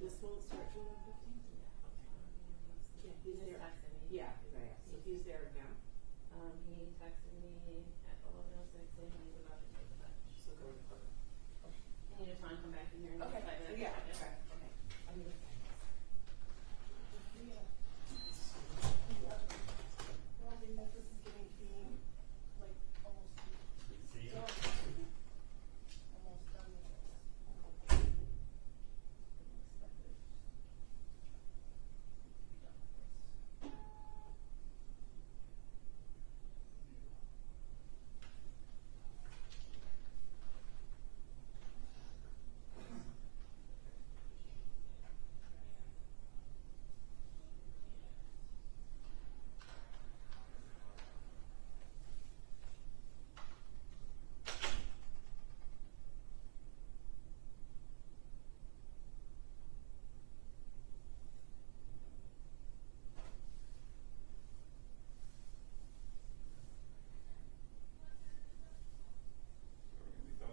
This won't start till 1:15? Yeah, he's there. Texted me. Yeah, so he's there now. He texted me at 11:06 saying he's about to take the bus. So go to court. I need to try and come back in here in Okay. 5 minutes. Yeah. Okay. I'm gonna sign this. Well, I think that this is getting to be like almost done. Almost done with this. Expected. Be done with this.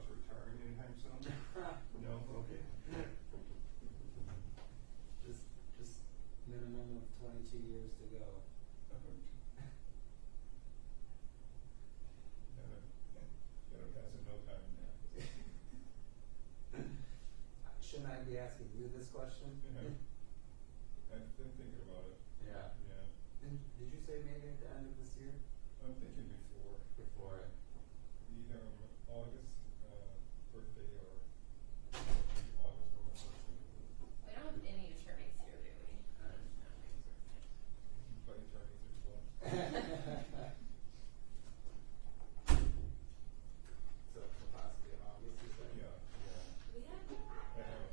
Retiring anytime soon? No? Okay. Just minimum of 22 years to go. Gotta pass in no time now. Shouldn't I be asking you this question? I've been thinking about it. Yeah. Yeah. Did you say maybe at the end of this year? I'm thinking before. Before it. Either August birthday or August. We don't have any attorneys here, do we? Play attorneys as well. So possibly in August, you said? Yeah. We have. I have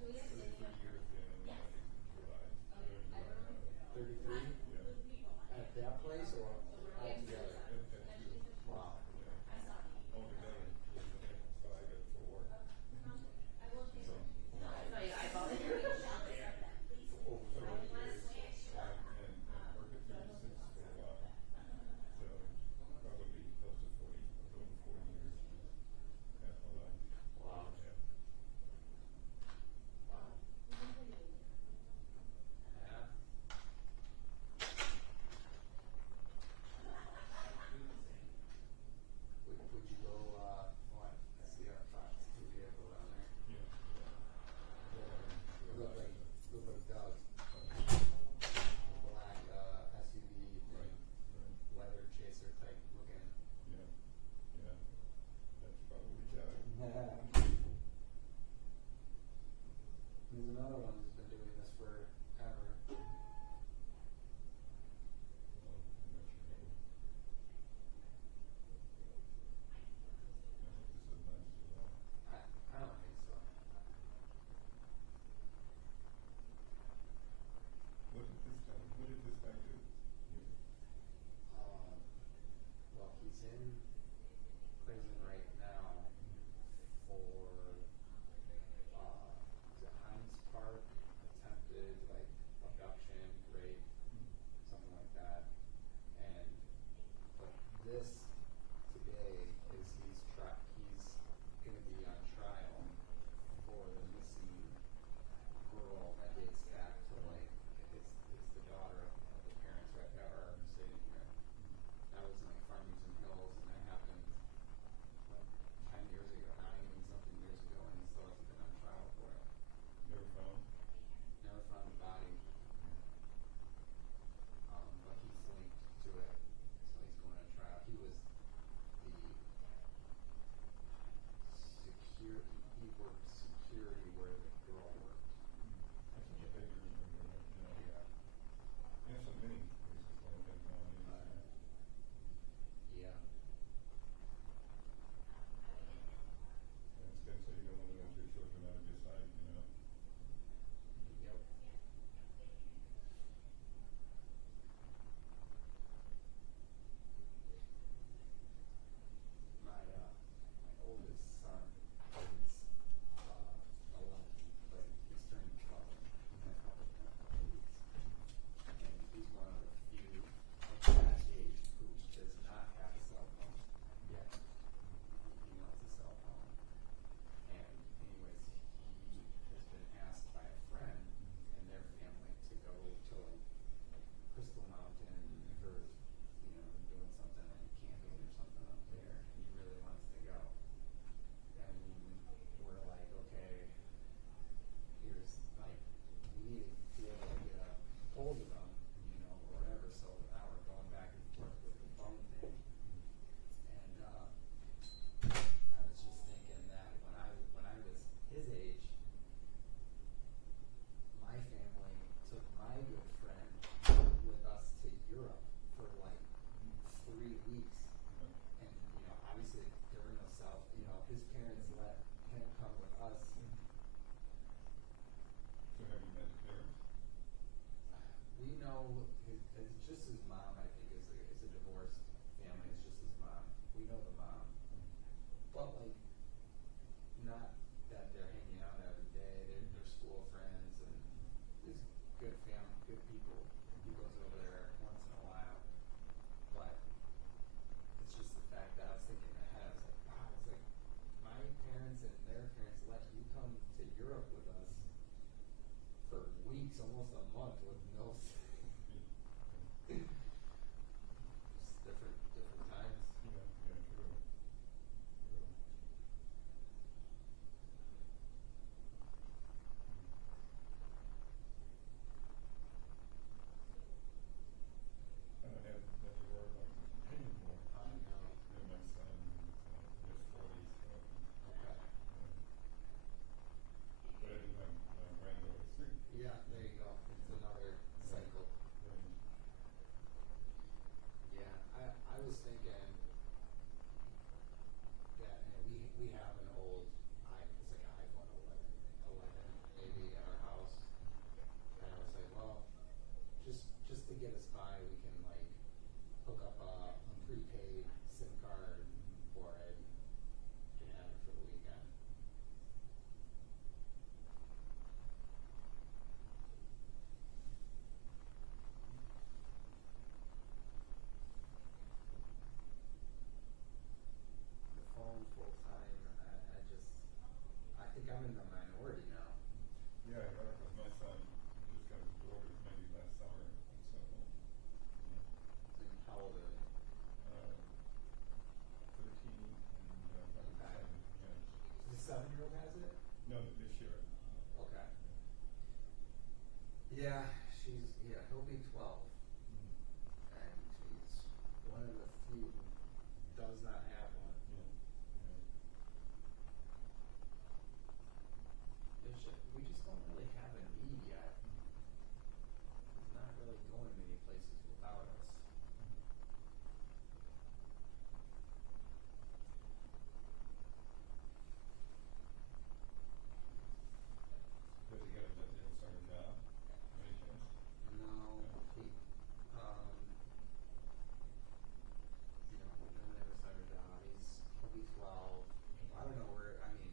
Do we have 33 years in Yes. July. 33? Yeah. At that place or altogether? Wow. Altogether, so I got 4. So, I volunteer. Over 40 years. and worked at 56 for a while. So probably close to 40, over 40 years. Half my life. Wow. Yeah. Wow. Yeah. Would you go, what, see our thoughts, would you ever go down there? Yeah. Look like Doug. Black SUV, Right. leather chaser type looking. Yeah. That's probably Doug. There's another one who's been doing this forever. Well, I'm not sure. I think this is nice as well. I don't think so. What did this guy do? Well, he's in prison right now for is it Hines Park, attempted like abduction, rape, something like that. And but this today is he's going to be on trial for the missing girl that dates back to like it's the daughter of the parents right now are sitting here. That was in like Farmington Hills, and that happened like 10 years ago, 9-something years ago, and he still hasn't been on trial for it. Never found? Never found the body. But he's linked to it, so he's going on trial. He was the security, he worked security where the girl worked. I think I bet you're himself, you know, his parents let him come with us. So have you met the parents? We know it's just his mom, I think, is a divorced family, it's just his mom. We know the mom. But like, not that they're hanging out every day, they're school friends, and he's good family, good people. He goes over there once in a while. But it's just the fact that I was thinking ahead, I was like, wow, it's like my parents and their parents let you come to Europe with us for weeks, almost a month, with no just different times. Yeah, true. True. I don't have to worry about this anymore. I know. And my son is in his 40s, so. Okay. But I do have my granddaughter too. Yeah, there you go. It's another cycle. Right. Yeah, I was thinking that, you know, we have an old it's like an iPhone 11 maybe at our house, and I was like, well, just to get us by, we can like hook up a prepaid SIM card for it, can have it for the weekend. The phone full time, I think I'm in the minority now. Yeah, I got it because my son just got his daughter maybe last summer, so. And how old are they? 13 and Okay. 7, yeah. The 7-year-old has it? No, this year. Okay. Yeah, he'll be 12, and he's one of the few who does not have one. Yeah. We just don't really have a need yet. He's not really going many places without us. Does he get a start a job? Any chance? No, he, he'll never start a job. He'll be 12. I don't know where. I mean,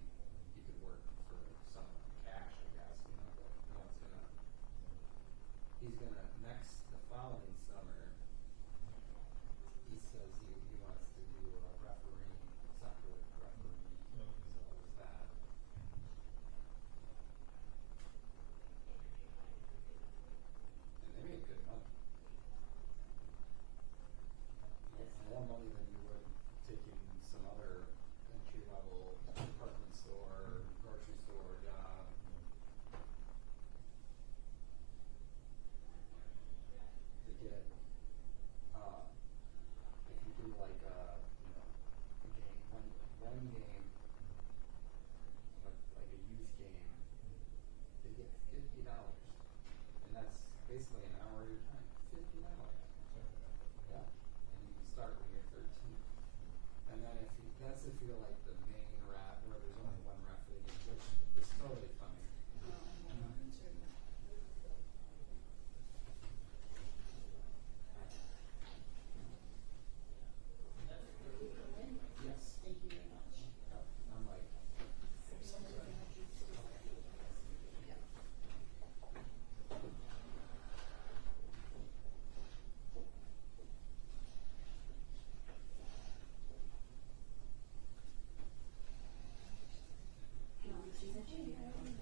he could work for some cash, I guess. You know, but no, he's gonna the following summer. He says he wants to do a refereeing, soccer refereeing. Okay. So it's that. And they make good money. More money than you would taking some other entry level department store, grocery store job. To get, if you do like a game, one game, like a youth game, they get $50, and that's basically an hour of your time. $50. Yeah, and you can start when you're 13. And then that's if you're like the main ref, where there's only one ref for the game, which is totally fine. Yes. Thank you very much. I'm like, She's a junior.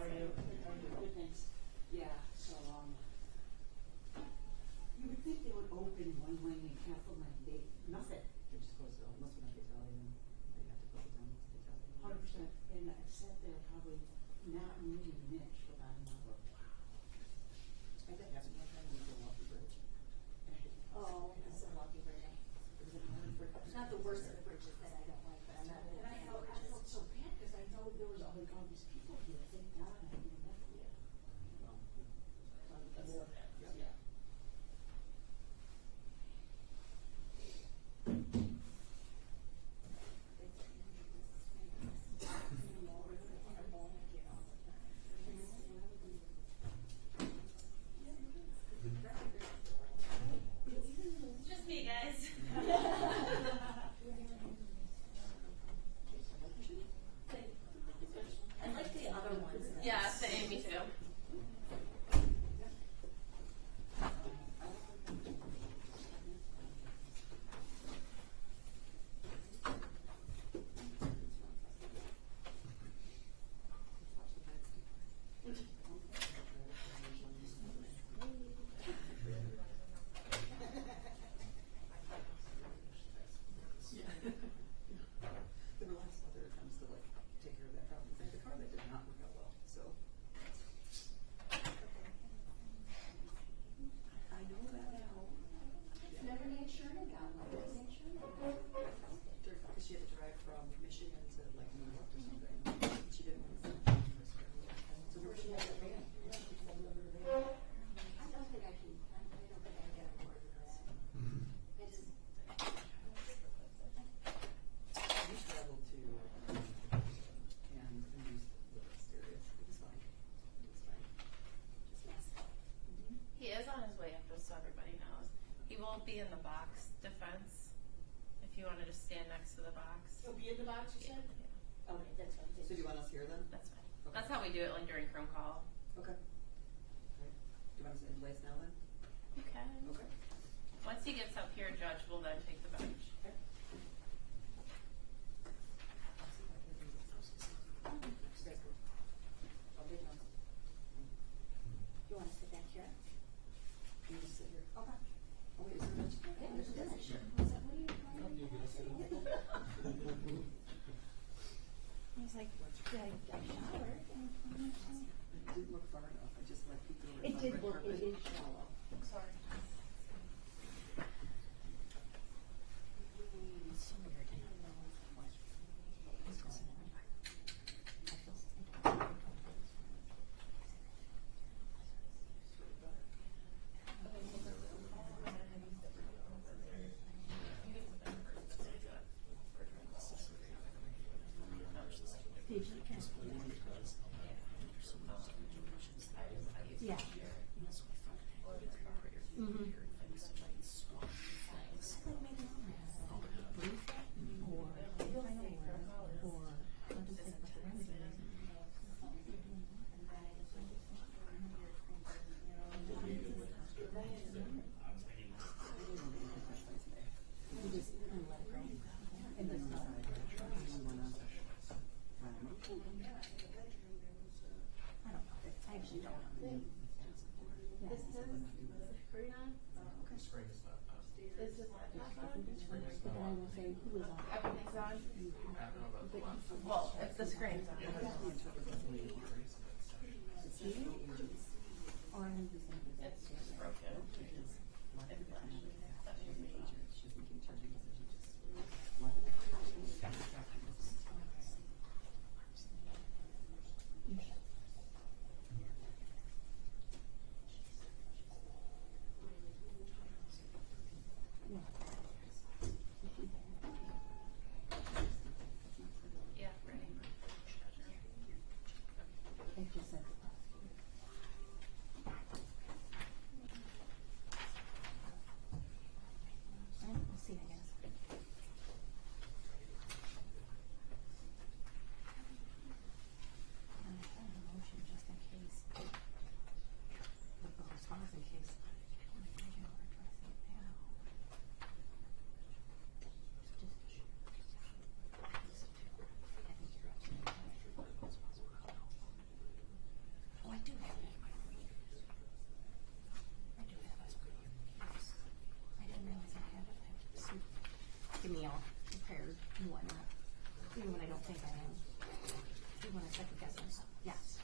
How are you? Good, thanks. Yeah, so, you would think they would open one lane and Castle Lane, nothing. They just closed it all, must have been a fatality and they have to close it down. 100%, and I sat there probably not moving an inch for about an hour. I think that's one time we go off the bridge. Oh, it's a lucky bridge. It was an iron bridge. It's not the worst of the bridges that I don't like, but I'm not a And big I fan felt, of I bridges. felt so bad because I know there was all these people here, thank God I didn't have to. Well, that's, Yeah. yeah. It's just me, guys. I like the other ones. Yeah, same, me too. There were lots of other attempts to like take care of that problem. In fact, the car that did not work out well, so. I know that now. Never Nate Sherman got one. Nate Sherman got one. Because she had to drive from Michigan to like New York or something. She didn't want to. So where she had the van. I don't think I can, I don't think I can get on board with that. It's, We traveled to and used the rest areas. It was fine. It was fine. Just messed up. He is on his way up, just so everybody knows. He won't be in the box defense. If you want to just stand next to the box. He'll be in the box, you said? Yeah, okay, that's what I'm So do thinking. you want us here then? that's fine. Okay. That's how we do it, like during chrome call. Okay. Right. Do you want us in place now then? You can. Okay. Once he gets up here, Judge will then take the bench. Okay. You guys go. I'll take notes. You wanna sit back here? You just sit here. Okay. Oh wait, is there a bench? Yeah, There's a bench. sure. Is that what you He's like, yeah, I showered. It didn't look far enough. I just let people over It on did red look, carpet. it is shallow. Sorry. It's so weird. I don't know what's going on. I feel yeah. Mm-hmm. I don't know. I actually don't know. Is his screen on? Is his laptop on? But then I will say, who is on? Everything's on? Well, if the screen's on. Or I think he's gonna be It's just broken. It flashes. That should be on. Yeah, ready. It just said the prosecutor. And we'll see, I guess. Diane. Do you want to second guess myself? Yes.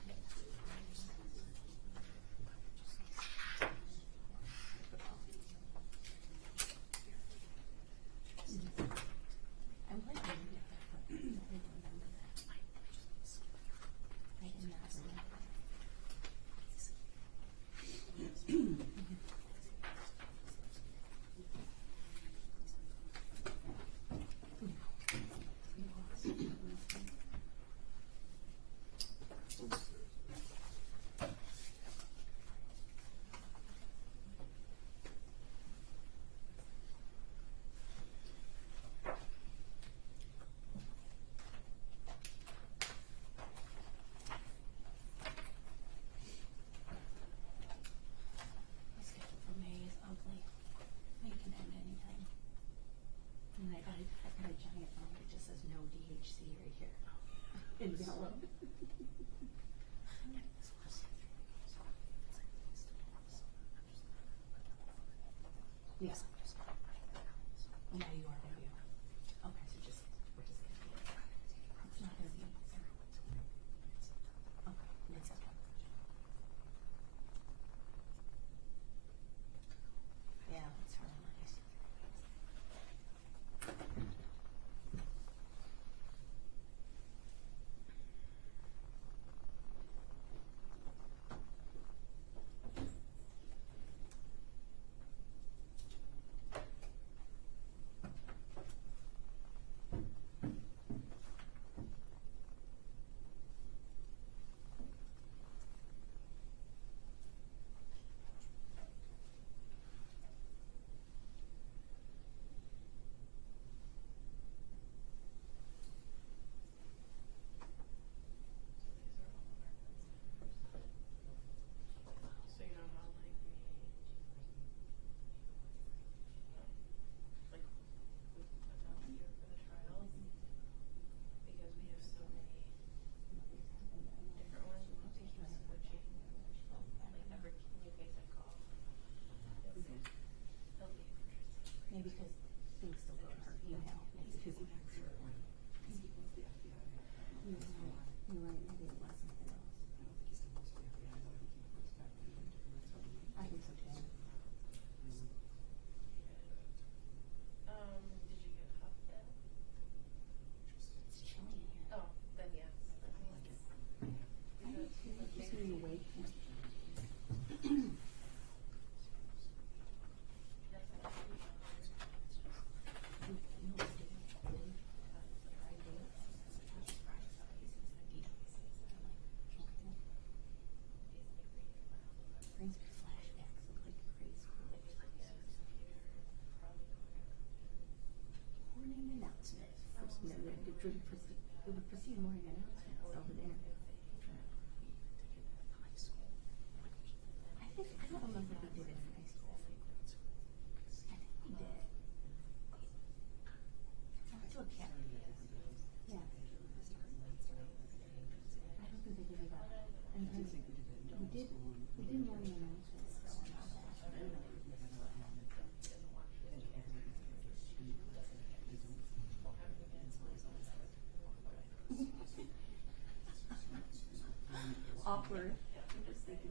I'm glad you did that, but I didn't remember that. I did not remember that. The schedule for May is ugly. May can end anytime. And I got a giant one that just says no DHC right here. In yellow. Yeah. Yeah, you are gonna be. Okay, so we're just gonna be. It's not gonna be. Okay, mid-September. Yeah, that's really nice. So you know how like we account here for the trials because we have so many different ones we'll take you switching like every new case I call. It'll be interesting. Maybe because things still go to her email. Maybe because you're right, maybe it was something else. I think so too. Did you get hot yet? It's chilly in here. Oh, then yes. I need to, just need to wait. That's actually Brings me flashbacks of like grade school. Morning announcement. First note, it would precede morning announcement over there. I don't remember if we did it in high school. I think we did. I took cat. Yeah. I don't think they did it all. And then we did morning announcements though and all that. Awkward. I'm just thinking.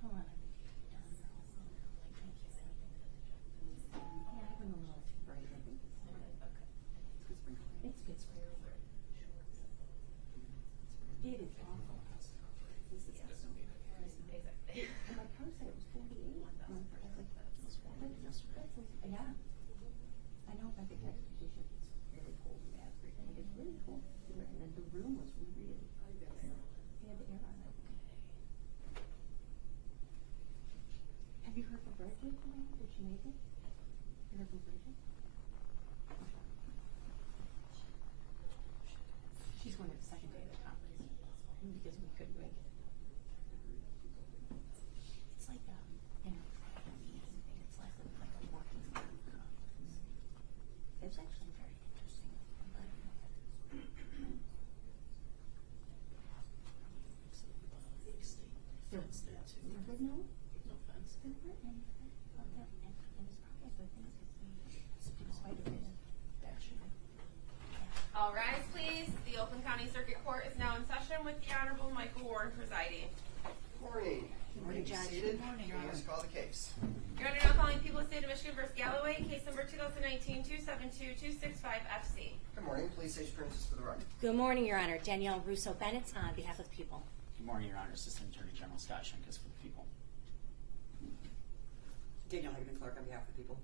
Hold on. Yeah, I've been a little too bright, I think. It's good spring. It is awful. exactly. And my car said it was 48. And I was like, yeah. I know if I could text you, she said it's really cold in Asbury. It's really cold here. And then the room was really, they had the air on it. Have you heard from Bridget? Did she make it? You heard from Bridget? She's going to the second day of the conference because we couldn't make it. super and his progress with things despite of his action. All rise, please. The Oakland County Circuit Court is now in session with the Honorable Michael Warren presiding. Morning. Good morning, Be Judge. seated. Good morning, Your Honor. Please call the case. Your Honor, now calling People of the State of Michigan v. Galloway, case number 2019-272-265-FC. Good morning. Please state your appearances for the record. Good morning, Your Honor. Danielle Russo-Bennett on behalf of the people. Good morning, Your Honor. Assistant Attorney General Scott Shimkus for the people. Danielle Clark on behalf of the people.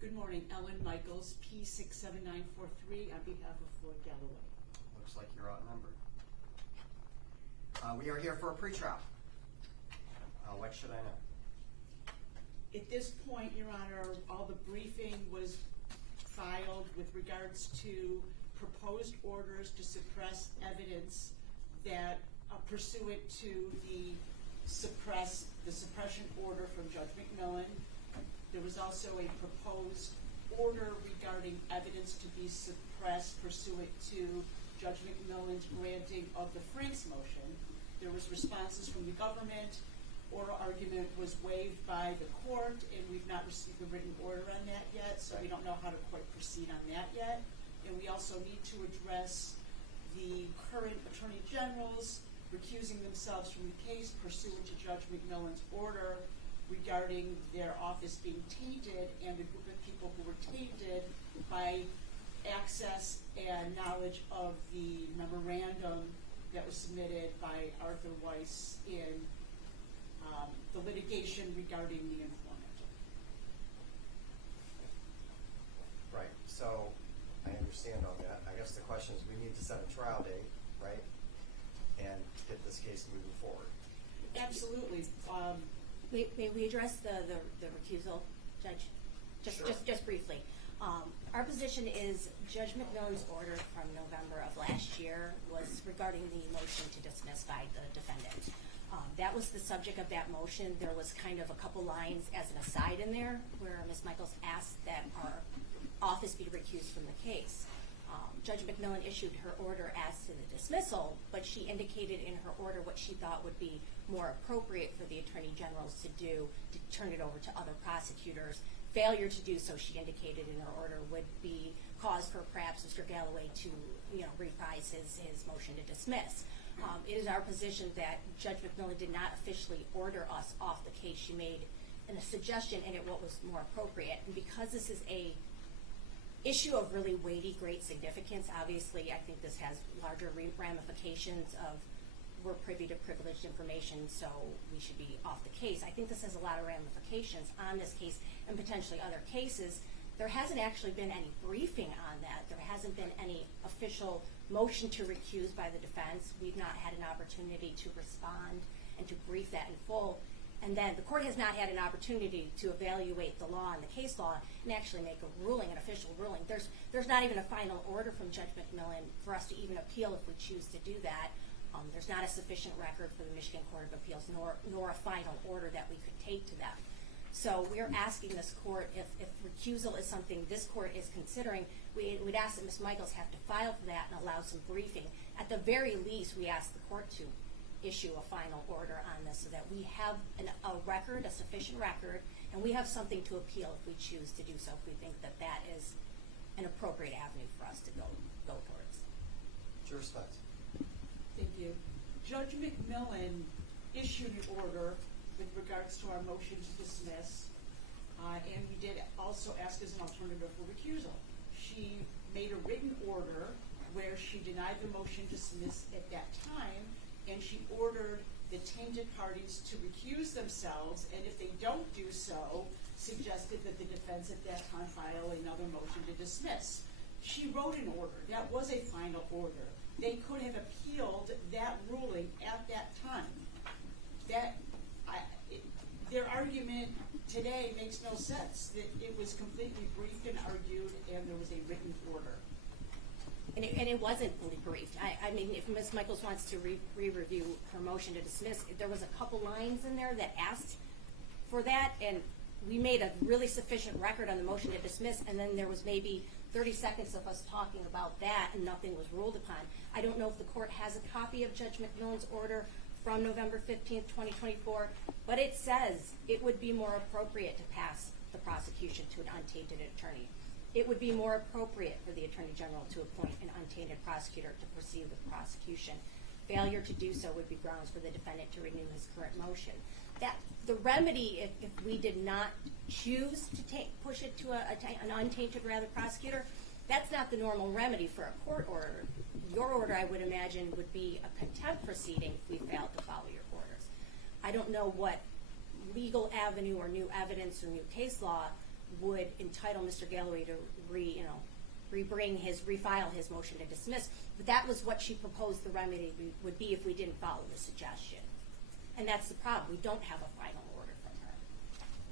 Good morning, Ellen Michaels, P67943 on behalf of Floyd Galloway. Looks like you're outnumbered. We are here for a pretrial. What should I know? At this point, Your Honor, all the briefing was filed with regards to proposed orders to suppress evidence that pursuant to the suppression order from Judge McMillan. There was also a proposed order regarding evidence to be suppressed pursuant to Judge McMillan's granting of the Franks motion. There was responses from the government. Oral argument was waived by the court, and we've not received a written order on that yet, so we don't know how to quite proceed on that yet. And we also need to address the current attorney generals recusing themselves from the case pursuant to Judge McMillan's order regarding their office being tainted and the group of people who were tainted by access and knowledge of the memorandum that was submitted by Arthur Weiss in the litigation regarding the informant. Right. So I understand all that. I guess the question is we need to set a trial date, right? And get this case moving forward. Absolutely. May we address the recusal, Judge? Sure. Just briefly. Our position is Judge McMillan's order from November of last year was regarding the motion to dismiss by the defendant. That was the subject of that motion. There was kind of a couple lines as an aside in there where Ms. Michaels asked that our office be recused from the case. Judge McMillan issued her order as to the dismissal, but she indicated in her order what she thought would be more appropriate for the attorney generals to do to turn it over to other prosecutors. Failure to do so, she indicated in her order, would be cause for perhaps Mr. Galloway to reprise his motion to dismiss. It is our position that Judge McMillan did not officially order us off the case. She made a suggestion in it what was more appropriate. And because this is a issue of really weighty, great significance, obviously I think this has larger ramifications of we're privy to privileged information, so we should be off the case. I think this has a lot of ramifications on this case and potentially other cases. There hasn't actually been any briefing on that. There hasn't been any official motion to recuse by the defense. We've not had an opportunity to respond and to brief that in full. And then the court has not had an opportunity to evaluate the law and the case law and actually make a ruling, an official ruling. There's not even a final order from Judge McMillan for us to even appeal if we choose to do that. There's not a sufficient record for the Michigan Court of Appeals, nor a final order that we could take to them. So we're asking this court, if recusal is something this court is considering, we'd ask that Ms. Michaels have to file for that and allow some briefing. At the very least, we ask the court to issue a final order on this so that we have a record, a sufficient record, and we have something to appeal if we choose to do so, if we think that that is an appropriate avenue for us to go towards. With your respect. Thank you. Judge McMillan issued an order with regards to our motion to dismiss, and we did also ask as an alternative for recusal. She made a written order where she denied the motion to dismiss at that time, and she ordered the tainted parties to recuse themselves, and if they don't do so, suggested that the defense at that time file another motion to dismiss. She wrote an order. That was a final order. They could have appealed that ruling at that time. Their argument today makes no sense. That it was completely briefed and argued, and there was a written order. And it wasn't fully briefed. I mean, if Ms. Michaels wants to re-review her motion to dismiss, there was a couple lines in there that asked for that, and we made a really sufficient record on the motion to dismiss, and then there was maybe 30 seconds of us talking about that, and nothing was ruled upon. I don't know if the court has a copy of Judge McMillan's order from November 15th, 2024, but it says it would be more appropriate to pass the prosecution to an untainted attorney. It would be more appropriate for the Attorney General to appoint an untainted prosecutor to proceed with prosecution. Failure to do so would be grounds for the defendant to renew his current motion. That the remedy, if we did not choose to push it to an untainted prosecutor, that's not the normal remedy for a court order. Your order, I would imagine, would be a contempt proceeding if we failed to follow your orders. I don't know what legal avenue or new evidence or new case law would entitle Mr. Galloway to refile his motion to dismiss, but that was what she proposed the remedy would be if we didn't follow the suggestion. And that's the problem. We don't have a final order from her.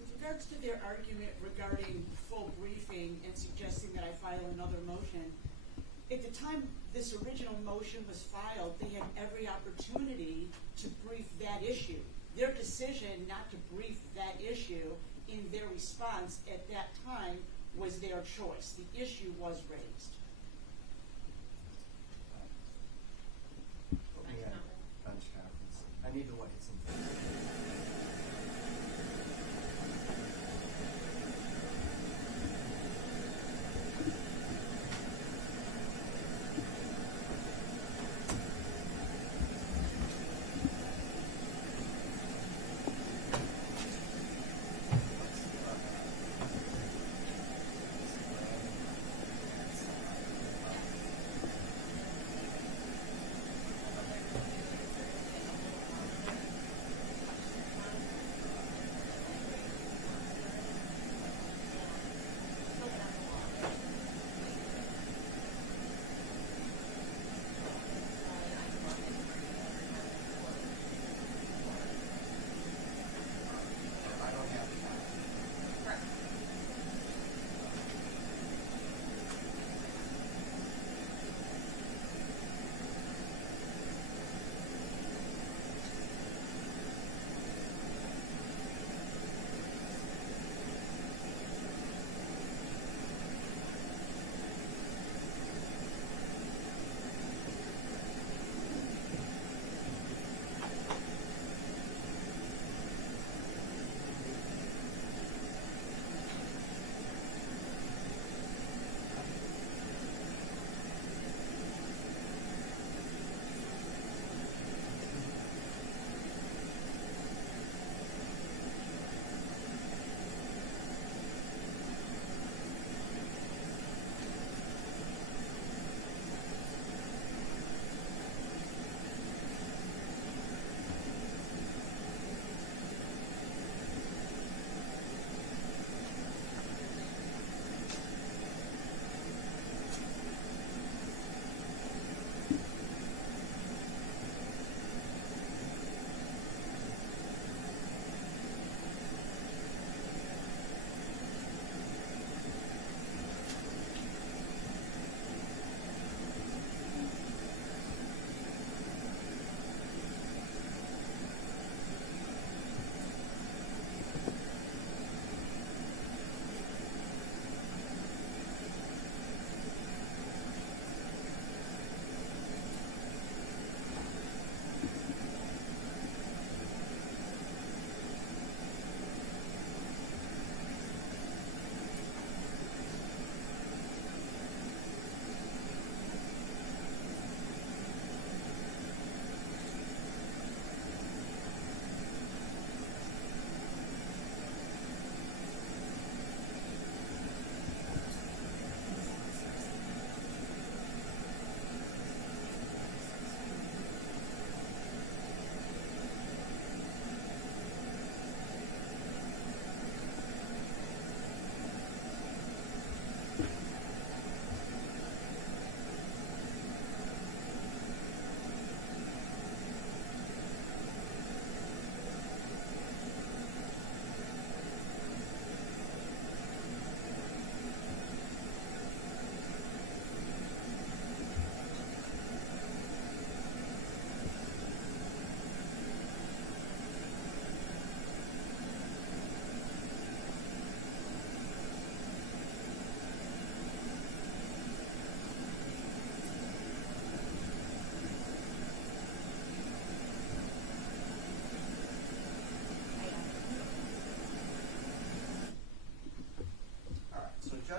With regards to their argument regarding full briefing and suggesting that I file another motion, at the time this original motion was filed, they had every opportunity to brief that issue. Their decision not to brief that issue in their response at that time was their choice. The issue was raised. Put me on bench conference. I need to look at some things.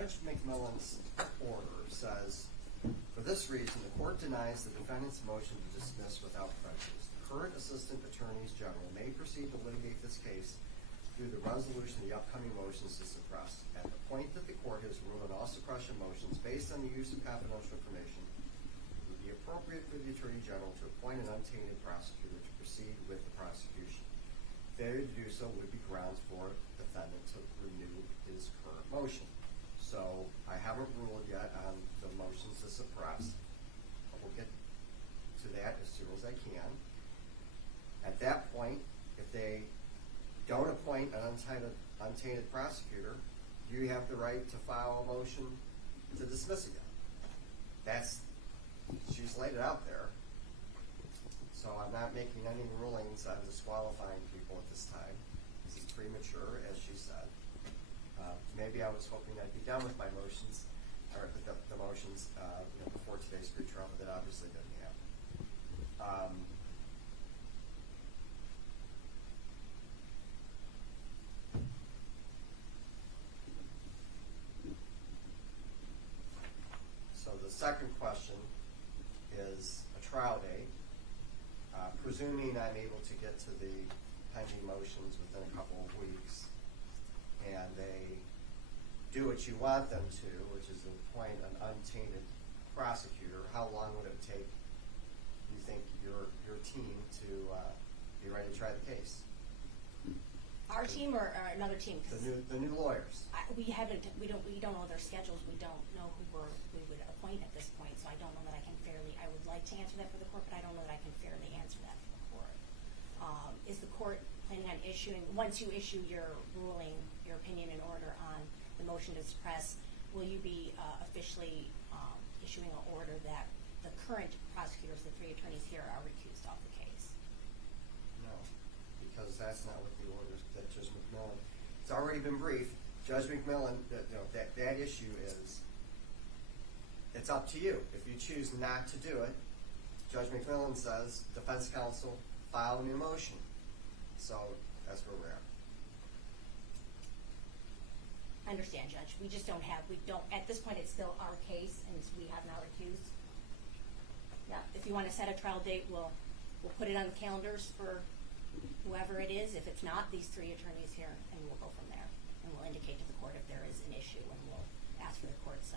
Judge McMillan's order says, for this reason, the court denies the defendant's motion to dismiss without prejudice. The current Assistant Attorneys General may proceed to litigate this case through the resolution of the upcoming motions to suppress. At the point that the court has ruled on all suppression motions based on the use of confidential information, it would be appropriate for the Attorney General to appoint an untainted prosecutor to proceed with the prosecution. Failure to do so would be grounds for the defendant to renew his current motion. So I haven't ruled yet on the motions to suppress. We'll get to that as soon as I can. At that point, if they don't appoint an untainted prosecutor, you have the right to file a motion to dismiss again. She's laid it out there. So I'm not making any rulings on disqualifying people at this time. This is premature, as she said. Maybe I was hoping I'd be done with my motions, or the motions, before today's pretrial, but that obviously didn't happen. So the second question is a trial date. Presuming I'm able to get to the pending motions within a couple of weeks, and they do what you want them to, which is appoint an untainted prosecutor, how long would it take, you think, your team to be ready to try the case? Our team or another team? The new lawyers. We don't know their schedules. We don't know who we would appoint at this point, so I don't know that I can fairly, I would like to answer that for the court, but I don't know that I can fairly answer that for the court. Is the court planning on issuing, once you issue your ruling, your opinion and order on the motion to suppress, will you be officially issuing an order that the current prosecutors, the three attorneys here, are recused off the case? No, because that's not what the orders that Judge McMillan, it's already been briefed. Judge McMillan, that issue is, it's up to you. If you choose not to do it, Judge McMillan says, defense counsel, file a new motion. So that's where we're at. I understand, Judge. We just don't have, at this point, it's still our case, and we have not recused. Yeah, if you want to set a trial date, we'll put it on the calendars for whoever it is. If it's not, these three attorneys here, and we'll go from there. And we'll indicate to the court if there is an issue, and we'll ask for the court's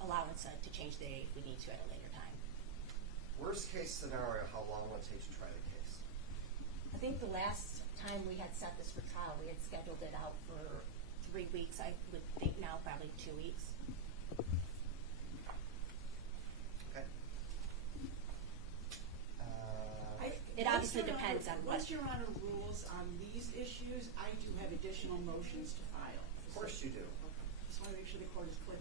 allowance to change the date if we need to at a later time. Worst case scenario, how long will it take to try the case? I think the last time we had set this for trial, we had scheduled it out for 3 weeks. I would think now probably 2 weeks. Okay. It obviously depends on what. Once Your Honor rules on these issues, I do have additional motions to file. Of course you do. Okay. Just want to make sure the court is clear.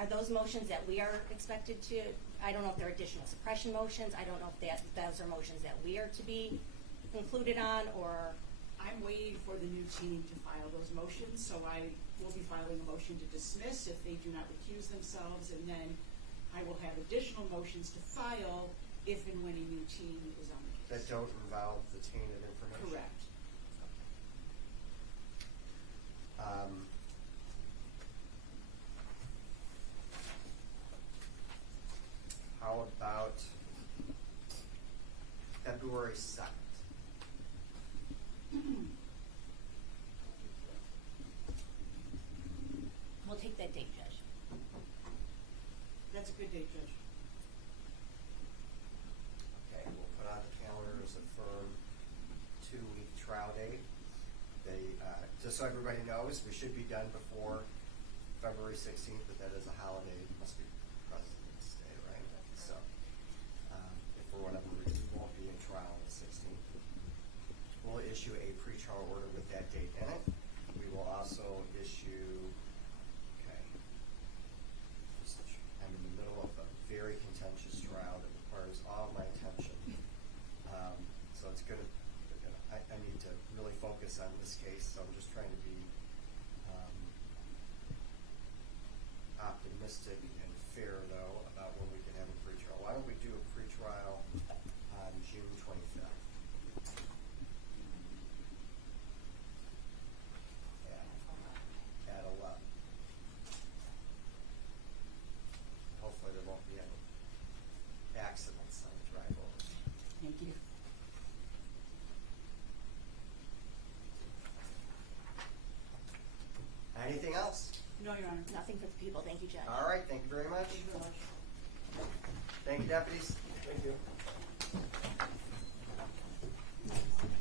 Are those motions that we are expected to, I don't know if they're additional suppression motions, I don't know if those are motions that we are to be included on, or? I'm waiting for the new team to file those motions, so I will be filing a motion to dismiss if they do not recuse themselves, and then I will have additional motions to file if and when a new team is on the case. That don't involve the tainted information? Correct. How about February 2nd? We'll take that date, Judge. That's a good date, Judge. Okay, we'll put on the calendar as a firm 2-week trial date. Just so everybody knows, we should be done before February 16th, but that is a holiday. It must be President's Day, right? So, if for whatever reason we won't be in trial on the 16th, we'll issue a pretrial order with that date in it. We will also issue, I'm in the middle of a very contentious trial that requires all my attention. So it's gonna, I need to really focus on this case, so I'm just trying to be optimistic and fair, though, about when we can have a pretrial. Why don't we do a pretrial on June 25th? At 11. Nothing for the people. Thank you, Judge. All right, thank you very much. Thank you, deputies. Thank you.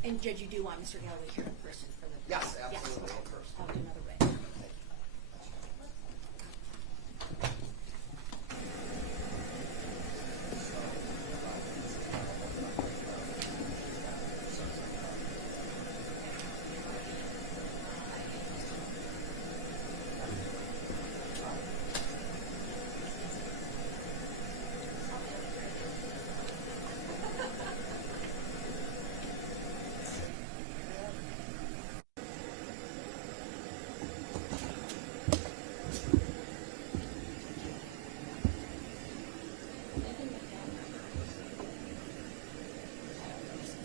And Judge, you do want Mr. Galloway here in person for the... Yes, absolutely, in person. I'll do another way. Thank you.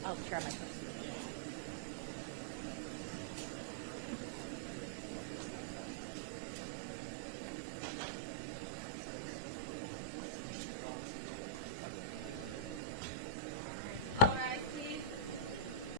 I'll try my...